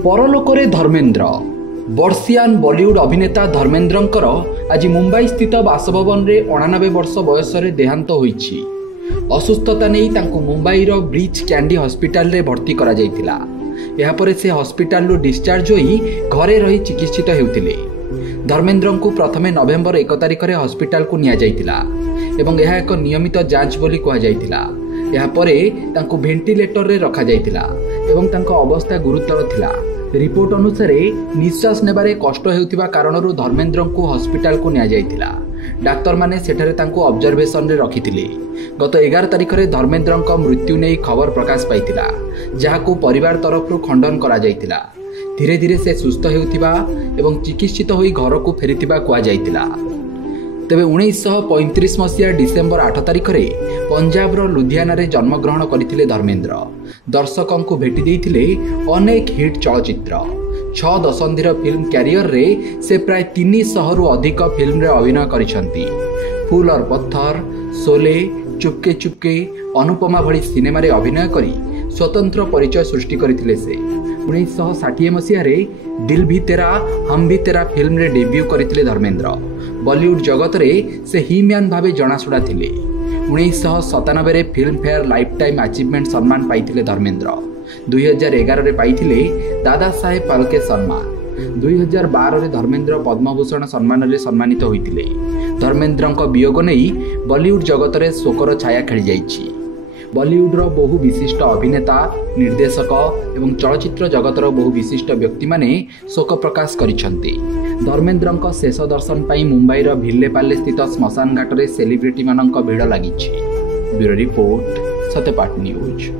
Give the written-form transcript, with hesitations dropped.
परलोकरे धर्मेंद्र वर्षियान बॉलीवुड अभिनेता धर्मेंद्रंकर आज मुंबई स्थित बासभवन रे 89 वर्ष बयस देहांत होईछि। असुस्थता नहीं तांको मुंबईर ब्रिच कैंडी हॉस्पिटल रे भर्ती करा जायतिला। एहा परे से हॉस्पिटल रो डिस्चार्ज होई घरे रही चिकित्सित हेउतिले। धर्मेंद्र को प्रथमे नवेम्बर 1 तारिख रे हॉस्पिटल को निया जायतिला एवं यह एक नियमित जांच बोली कहा जायतिला। एहा परे तांको वेंटिलेटर रे रखा जायतिला एवं तांको अवस्था गुरुतर थिला। रिपोर्ट अनुसार निश्वास नेबारे कष्ट हेउथिबा कारणरू धर्मेंद्र को हॉस्पिटल को निया जायतिला। डाक्तर माने सेठारे तांको ऑब्जर्वेशन रे रखिथिले। गत 11 तारिख रे धर्मेंद्र मृत्यु नहीं खबर प्रकाश पाइथिला, जहाको परिवार तरफ खंडन करा जायतिला। धीरे धीरे से सुस्थ हेउथिबा एवं चिकित्सित होई घर को फेरिथिबा कहा जायतिला। तेबे 1935 मसीहा डिसेम्बर 8 तारिख रे पंजाब रो लुधियाना रे जन्मग्रहण करथिले धर्मेंद्र। दर्शकों को भेटी देइथिले अनेक हिट चलचित्र। 6 दशंधिर फिल्म कैरियर रे से प्राय 300 रु अधिक फिल्म रे अभिनय करिसंती। फूल और पत्थर, शोले, चुपके चुपके, अनुपमा भली सिनेमा रे अभिनय करी स्वतंत्र परिचय सृष्टि करथिले से। 1960 मसीहा रे दिल भी तेरा हम भी तेरा फिल्म रे डेब्यू करथिले धर्मेंद्र। बॉलीवुड जगत रे से ही मैन भावे जनाशुड़ा थिले। 1997 रे film fair life time achievement सम्मान पाइथिले धर्मेंद्र। 2011 रे पाइथिले दादा साहेब फाल्के सम्मान। 2012 रे धर्मेंद्र पद्मभूषण सम्मान रे सम्मानित होइथिले। धर्मेंद्रଙ୍କ वियोग नहीं बॉलीवुड जगत रे शोकर छाया खेली जाइछि। बॉलीवुडर बहु विशिष्ट अभिनेता, निर्देशक एवं चलचित्र जगतर बहु विशिष्ट व्यक्ति माने शोक प्रकाश करिसंती। धर्मेंद्रଙ୍କ शेष दर्शन पाई मुंबईर भिल्लेपाल्ले स्थित श्मशान घाट रे सेलिब्रिटी मानक भिड़ लागिछि। Bureau report, Satyapath news.